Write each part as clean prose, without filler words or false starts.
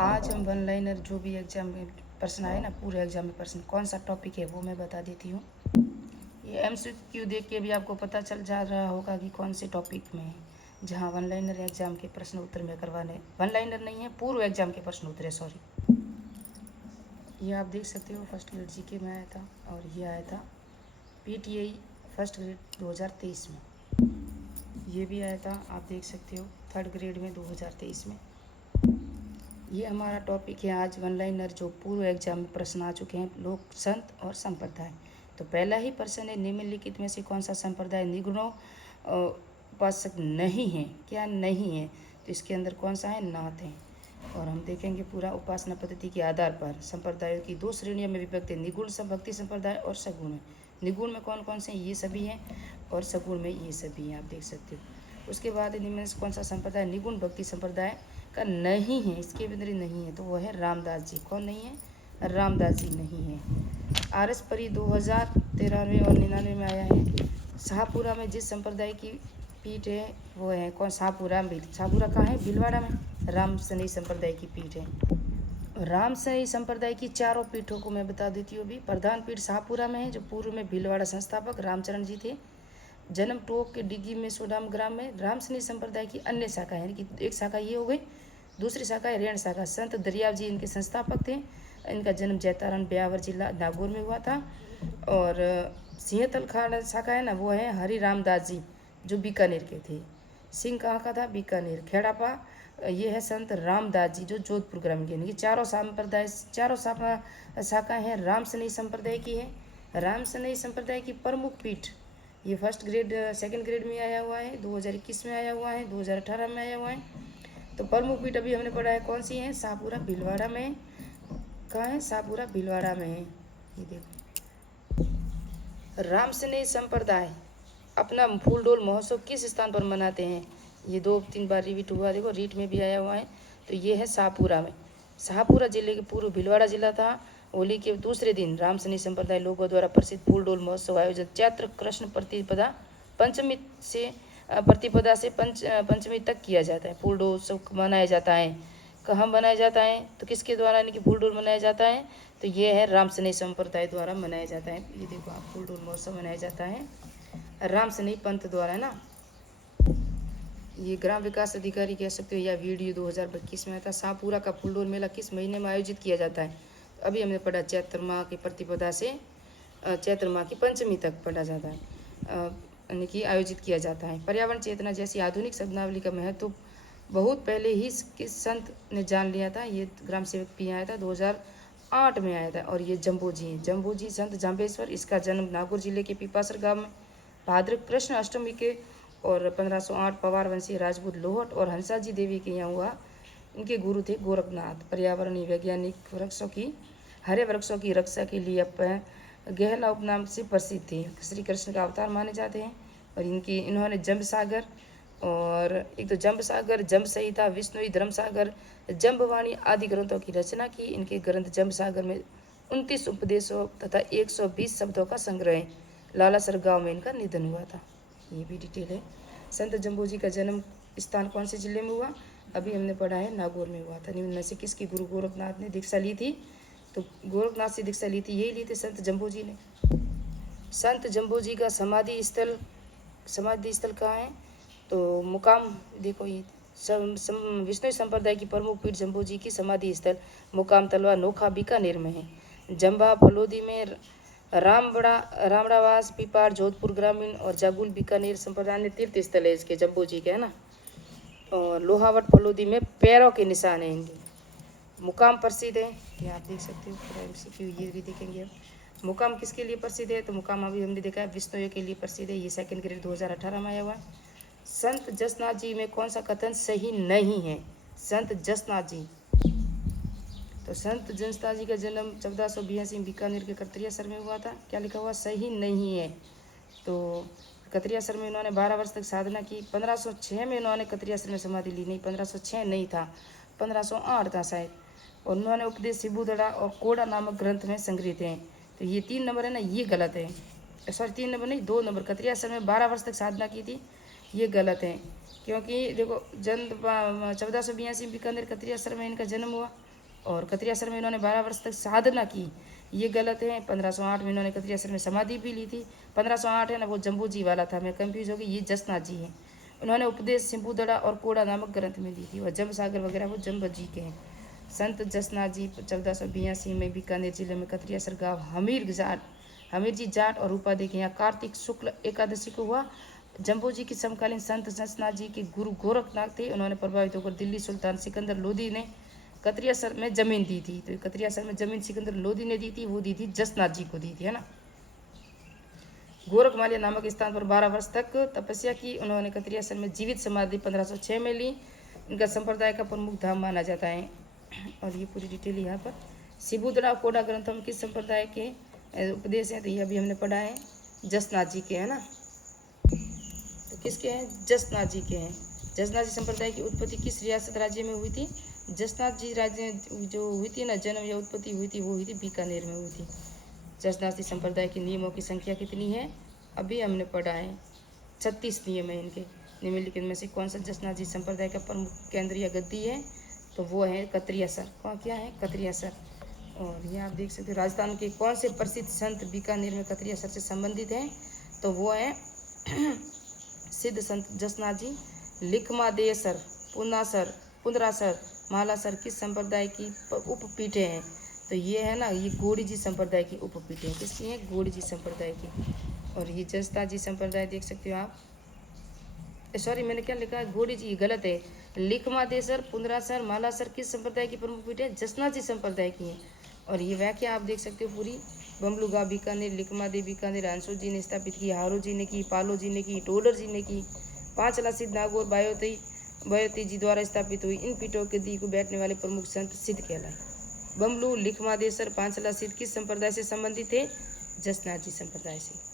आज हम one liner जो भी एग्जाम में प्रश्न आए ना, पूरे एग्जाम में प्रश्न कौन सा टॉपिक है वो मैं बता देती हूँ। ये एमसीक्यू देख के भी आपको पता चल जा रहा होगा कि कौन से टॉपिक में है। जहाँ वन लाइनर एग्जाम के प्रश्न उत्तर में करवाने, वन लाइनर नहीं है, पूर्व एग्जाम के प्रश्न उत्तर है, सॉरी। ये आप देख सकते हो फर्स्ट ग्रेड जीके में आया था, और ये आया था पीटीआई फर्स्ट ग्रेड 2023 में। ये भी आया था, आप देख सकते हो थर्ड ग्रेड में 2023 में। ये हमारा टॉपिक है आज वन लाइनर, जो पूर्व एग्जाम में प्रश्न आ चुके हैं, लोक संत और संप्रदाय। तो पहला ही प्रश्न है, निम्नलिखित में से कौन सा संप्रदाय निगुणों उपासक नहीं है? क्या नहीं है? तो इसके अंदर कौन सा है? नाथ है। और हम देखेंगे पूरा उपासना पद्धति के आधार पर संप्रदायों की दो श्रेणियों में विभक्त है, निगुण भक्ति संप्रदाय और सगुण में। निगुण में कौन कौन से हैं? ये सभी हैं, और सगुण में ये सभी हैं, आप देख सकते हो। उसके बाद इनमें में कौन सा संप्रदाय निगुण भक्ति संप्रदाय का नहीं है, इसके अंदर नहीं है, तो वो है रामदास जी। कौन नहीं है? रामदास जी नहीं है। आरएस परी 2093 और 99 में आया है। शाहपुरा में जिस संप्रदाय की पीठ है वो है कौन? शाहपुरा में। शाहपुरा कहाँ है? भीलवाड़ा में। राम सनई संप्रदाय की पीठ है। राम सनई संप्रदाय की चारों पीठों को मैं बता देती हूँ अभी। प्रधान पीठ शाहपुरा में है, जो पूर्व में भीलवाड़ा संस्थापक रामचरण जी थे। जन्म टोक के डिग्गी में सोडाम ग्राम में। राम सनई संप्रदाय की अन्य शाखा है, कि एक शाखा ये हो गई, दूसरी शाखा है रेण शाखा। संत दरियाव जी इनके संस्थापक थे। इनका जन्म जैतारण ब्यावर जिला नागौर में हुआ था। और सिंहतल खाड़ शाखा है ना, वो है हरि रामदास जी, जो बीकानेर के थे। सिंह कहाँ का था? बीकानेर। खेड़ापा ये है संत रामदास जी, जो जोधपुर ग्राम के। चारों संप्रदाय, चारों शाखा है राम सनई संप्रदाय की है। राम सनई संप्रदाय की प्रमुख पीठ, ये फर्स्ट ग्रेड सेकंड ग्रेड में आया हुआ है, 2021 में आया हुआ है, 2018 में आया हुआ है। तो प्रमुख पीठ अभी हमने पढ़ा है कौन सी है? शाहपुरा भीलवाड़ा में। कहाँ है? शाहपुरा भीलवाड़ा में है। ये देखो, राम सनई संप्रदाय अपना फूलडोल महोत्सव किस स्थान पर मनाते हैं? ये 2-3 बार रिपीट हुआ, देखो रीट में भी आया हुआ है। तो ये है शाहपुरा में। शाहपुरा जिले के पूर्व भीलवाड़ा जिला था। होली के दूसरे दिन राम सनई संप्रदाय लोगों द्वारा प्रसिद्ध फूलडोल महोत्सव आयोजित चैत्र कृष्ण प्रतिपदा पंचमी से प्रतिपदा से पंचमी तक किया जाता है। फूलडोल उत्सव मनाया जाता है। कहाँ मनाया जाता है? तो किसके द्वारा इनकी फूलडोल मनाया जाता है? तो ये है राम सनई संप्रदाय द्वारा मनाया जाता है। ये देखो आप, फूलडोल महोत्सव मनाया जाता है राम सनई पंथ द्वारा, है ना। ये ग्राम विकास अधिकारी कह सकते हो, या वीडियो 2021 में आया था। शाहपुरा का फूलडोल मेला किस महीने में आयोजित किया जाता है? अभी हमने पढ़ा चैत्र माह की प्रतिपदा से चैत्र माह की पंचमी तक पढ़ा जाता है, यानी कि आयोजित किया जाता है। पर्यावरण चेतना जैसी आधुनिक शब्दावली का महत्व बहुत पहले ही किस संत ने जान लिया था? ये ग्राम सेवक पी आया था, 2008 में आया था। और ये जम्बो जी हैं, जम्बो जी संत जाम्बेश्वर। इसका जन्म नागौर जिले के पीपासर गांव में भाद्र कृष्ण अष्टमी के और 1508 पवार वंशी राजपूत लोहट और हंसा जी देवी के यहाँ हुआ। इनके गुरु थे गोरखनाथ। पर्यावरणीय वैज्ञानिक वृक्षों की, हरे वृक्षों की रक्षा के लिए गहला उपनाम से प्रसिद्ध थे। श्री कृष्ण का अवतार माने जाते हैं। और इन्होंने जंब सागर, और एक तो जंब सागर, जंब संहिता, विष्णुई धर्म सागर, जंबवाणी आदि ग्रंथों की रचना की। इनके ग्रंथ जंब सागर में 29 उपदेशों तथा 120 शब्दों का संग्रह है। लालासर गांव में इनका निधन हुआ था। ये भी डिटेल है। संत जम्बू जी का जन्म स्थान कौन से जिले में हुआ? अभी हमने पढ़ा है नागौर में हुआ था। निम्न में से किसकी गुरु गोरखनाथ ने दीक्षा ली थी? तो गोरखनाथ से दीक्षा ली थी, यही ली थी संत जम्बू जी ने। संत जम्बू जी का समाधि स्थल कहाँ है? तो मुकाम देखो, ये विष्णु संप्रदाय की प्रमुख पीठ जम्बू जी की समाधि स्थल मुकाम तलवा नोखा बीकानेर में है। जम्बा फलोदी में रामड़ावास पिपाड़ जोधपुर ग्रामीण और जागुल बीकानेर संप्रदाय ने तीर्थ स्थल है इसके, जम्बू जी के, है ना। और लोहावट फलोदी में पैरों के निशान है इनके। मुकाम प्रसिद्ध है, ये आप देख सकते हो पूरा MCQ, ये भी देखेंगे अब। मुकाम किसके लिए प्रसिद्ध है? तो मुकाम अभी हमने देखा है विष्णु के लिए प्रसिद्ध है। ये सेकंड ग्रेड 2018 में आया हुआ है। संत जसनाथ जी में कौन सा कथन सही नहीं है? संत जसनाथ जी, तो संत जसनाथ जी का जन्म 1482 में बीकानेर के कतरियासर में हुआ था। क्या लिखा हुआ? सही नहीं है। तो कतरियासर में इन्होंने 12 वर्ष तक साधना की। 1506 में इन्होंने कतरियासर में समाधि ली। नहीं, 1506 नहीं था, 1508 था शायद। और उन्होंने उपदेश सिबुदड़ा और कोड़ा नामक ग्रंथ में संग्रहित हैं। तो ये 3 नंबर है ना, ये गलत है। सॉरी 3 नंबर नहीं, 2 नंबर। कतरियासर में 12 वर्ष तक साधना की थी, ये गलत है। क्योंकि देखो जन्म 1482 बीकानेर कतरियासर में इनका जन्म हुआ और कतरियासर में इन्होंने 12 वर्ष तक साधना की, ये गलत है। 1508 में इन्होंने कतरियासर में समाधि भी ली थी। 1508 है ना, वो जम्बू जी वाला था, मैं कंफ्यूज हो गई, ये जसनाथ जी हैं। उन्होंने उपदेश सिंबुदड़ा और कोड़ा नामक ग्रंथ में दी थी, और जम सागर वगैरह वो जम्ब जी के हैं। संत जसनाथ जी 1482 में बीकानेर जिले में कतरियासर गाँव हमीर जी जाट और रूपा देखे यहाँ कार्तिक शुक्ल एकादशी को हुआ। जम्बू जी के समकालीन संत जसनाथ जी के गुरु गोरखनाथ थे। उन्होंने प्रभावित होकर दिल्ली सुल्तान सिकंदर लोदी ने कतरियासर में जमीन दी थी। तो कतरियासर में जमीन सिकंदर लोदी ने दी थी, वो दी थी जसनाथ जी को दी थी, है ना। गोरखमालिया नामक स्थान पर 12 वर्ष तक तपस्या की। उन्होंने कतरियासर में जीवित समाधि 1506 में ली। इनका संप्रदाय का प्रमुख धाम माना जाता है। और ये पूरी डिटेल यहाँ पर सिबुदड़ा कोड़ा ग्रंथों में किस संप्रदाय के उपदेश हैं, तो ये अभी हमने पढ़ा है जसनाथ जी के, है ना। तो किसके हैं? जसनाथ जी के हैं। जसनाथ जी संप्रदाय की उत्पत्ति किस रियासत राज्य में हुई थी? जसनाथ जी राज्य जो हुई थी ना, जन्म या उत्पत्ति हुई थी, वो हुई थी बीकानेर में हुई थी। जसनाथ जी संप्रदाय के नियमों की संख्या कितनी है? अभी हमने पढ़ा है 36 नियम है इनके। निम्नलिखित में से कौन सा जसनाथ जी संप्रदाय का प्रमुख केंद्र या गद्दी है? तो वो है कतरियासर। कौन क्या है? कतरियासर। और ये आप देख सकते हो राजस्थान के कौन से प्रसिद्ध संत बीकानेर में कतरियासर से संबंधित हैं? तो वो है सिद्ध संत जसनाथ जी। लिखमादेसर, पुनासर, पुंदरासर, मालासर किस संप्रदाय की उपपीठे हैं? तो ये है ना, ये गोड़ी जी संप्रदाय की उपपीठे हैं। किसकी हैं? गोड़ी जी संप्रदाय की। और ये जसनाथ जी संप्रदाय देख सकते हो आप। सॉरी, मैंने क्या लिखा है? गोड़ी जी, गलत है। लिखमादेसर, पुंदरासर, मालासर किस संप्रदाय की प्रमुख पीठ है? जसनाथ जी संप्रदाय की है। और ये व्याख्या आप देख सकते हो पूरी। बमलुगा बीकानेर, लिखमादे बीकानेर अंशु जी ने स्थापित की, हारो जी ने की, पालो जी ने की, टोडर जी ने की। 5 लासिद नागौर बयोती जी द्वारा स्थापित हुई। इन पीठों के दी को बैठने वाले प्रमुख संत सिद्ध कहलाए। बमलू, लिखमादेसर, 5 लासिद किस संप्रदाय से संबंधित थे? जसनाथ जी संप्रदाय से।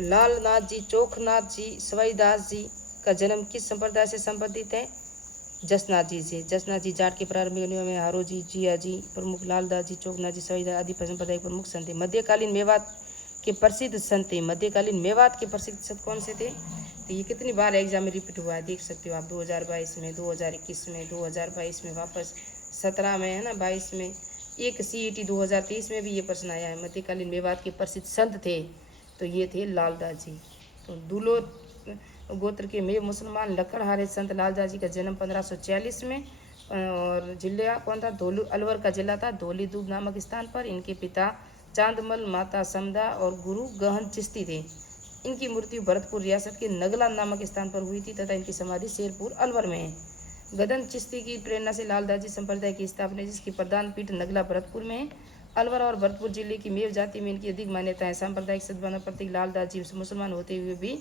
लालनाथ जी, चोखनाथ जी, सवाईदास जी का जन्म किस संप्रदाय से संबंधित है? जसनाथ जी से। जसनाथ जी जाट के प्रारंभिक नियम में हारो जी, जिया जी प्रमुख, लालदास जी, चोखनाथ जी, सवाईदास आदि संप्रदाय प्रमुख संत थे। मध्यकालीन मेवात के प्रसिद्ध संत थे। मध्यकालीन मेवात के प्रसिद्ध संत कौन से थे? तो ये कितनी बार एग्जाम में रिपीट हुआ है देख सकते हो आप। 2022 में, 2021 में, 2022 में, वापस 17 में, है ना, 22 में, एक CET 2023 में भी ये प्रश्न आया है। मध्यकालीन मेवात के प्रसिद्ध संत थे, तो ये थे लालदास जी। तो दुलो गोत्र के में मुसलमान लकड़हारे संत लालदास जी का जन्म 1546 में, और जिला कौन था? धोलू, अलवर का जिला था, धौलीदूब नामक स्थान पर। इनके पिता चांदमल, माता समदा और गुरु गहन चिश्ती थे। इनकी मृत्यु भरतपुर रियासत के नगला नामक स्थान पर हुई थी तथा इनकी समाधि शेरपुर अलवर में है। गदन चिश्ती की प्रेरणा से लालदास जी संप्रदाय की स्थापना, जिसकी प्रधान पीठ नगला भरतपुर में है। अलवर और भरतपुर जिले की मेव जाति में इनकी अधिक मान्यता है। सांप्रदायिक सद्भावना प्रतीक लालदास जी मुसलमान होते हुए भी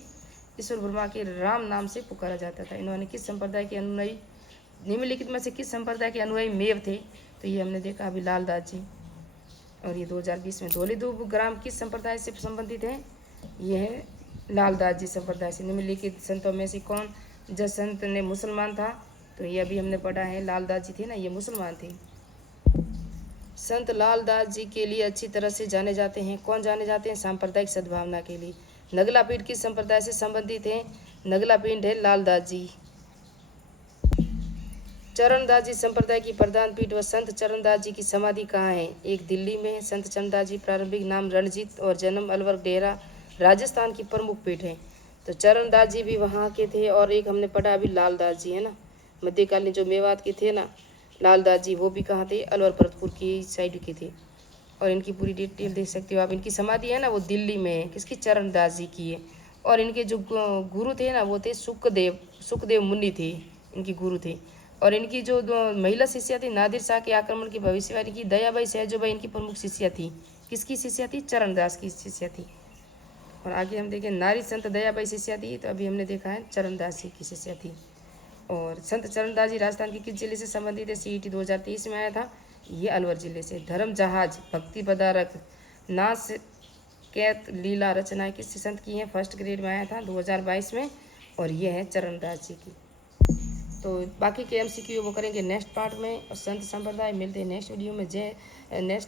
ईश्वर ब्रह्मा के राम नाम से पुकारा जाता था। इन्होंने किस संप्रदाय के अनुयायी, निम्नलिखित में से किस संप्रदाय के अनुयायी मेव थे? तो ये हमने देखा अभी लालदास जी। और ये 2020 में धौलीदूब ग्राम किस संप्रदाय से संबंधित है? ये है लालदास जी संप्रदाय से। निम्नलिखित संतों में से कौन जो संत ने मुसलमान था? तो ये अभी हमने पढ़ा है, लालदास जी थे ना, ये मुसलमान थे। संत लालदास जी के लिए अच्छी तरह से जाने जाते हैं। कौन जाने जाते हैं? सांप्रदायिक सद्भावना के लिए। नगला पीठ किस संप्रदाय से संबंधित है? नगला पीठ है लालदास जी। चरणदास जी संप्रदाय की प्रधान पीठ व संत चरणदास जी की समाधि कहाँ है? एक दिल्ली में है। संत चरणदास जी प्रारंभिक नाम रणजीत और जन्म अलवर डेरा राजस्थान की प्रमुख पीठ है। तो चरणदास जी भी वहाँ के थे। और एक हमने पढ़ा अभी लालदास जी, है ना, मध्यकालीन जो मेवात के थे ना लालदास जी, वो भी कहाँ थे? अलवर भरतपुर की साइड के थे। और इनकी पूरी डिटेल देख सकते हो आप। इनकी समाधि है ना, वो दिल्ली में है। किसकी? चरणदास जी की है। और इनके जो गुरु थे ना, वो थे सुखदेव मुनि थे, इनके गुरु थे। और इनकी जो महिला शिष्या थी, नादिर शाह के आक्रमण की भविष्यवाणी की दयाबाई सहजोबाई इनकी प्रमुख शिष्या थी। किसकी शिष्या थी? चरणदास की शिष्या थी। और आगे हम देखें, नारी संत दयाबाई शिष्या थी, तो अभी हमने देखा है चरणदास जी की शिष्या थी। और संत चरणदास जी राजस्थान के किस जिले से संबंधित है? CET 2023 में आया था, ये अलवर जिले से। धर्म जहाज, भक्ति पदारक, नास कैत लीला रचनाएं किस संत की हैं? फर्स्ट ग्रेड में आया था 2022 में, और ये है चरणदास जी की। तो बाकी के MCQ वो करेंगे नेक्स्ट पार्ट में। और संत संप्रदाय मिलते हैं नेक्स्ट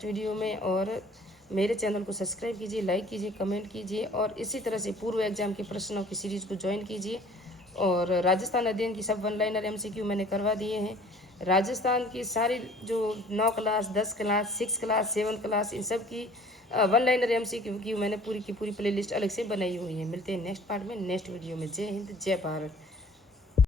वीडियो में। और मेरे चैनल को सब्सक्राइब कीजिए, लाइक कीजिए, कमेंट कीजिए, और इसी तरह से पूर्व एग्जाम के प्रश्नों की सीरीज़ को ज्वाइन कीजिए। और राजस्थान अध्ययन की सब वन लाइनर MCQ मैंने करवा दिए हैं। राजस्थान की सारी जो 9 क्लास, 10 क्लास, 6 क्लास, 7 क्लास, इन सब की वन लाइनर MCQ मैंने पूरी की पूरी प्लेलिस्ट अलग से बनाई हुई है। मिलते हैं नेक्स्ट पार्ट में, नेक्स्ट वीडियो में। जय हिंद, जय भारत।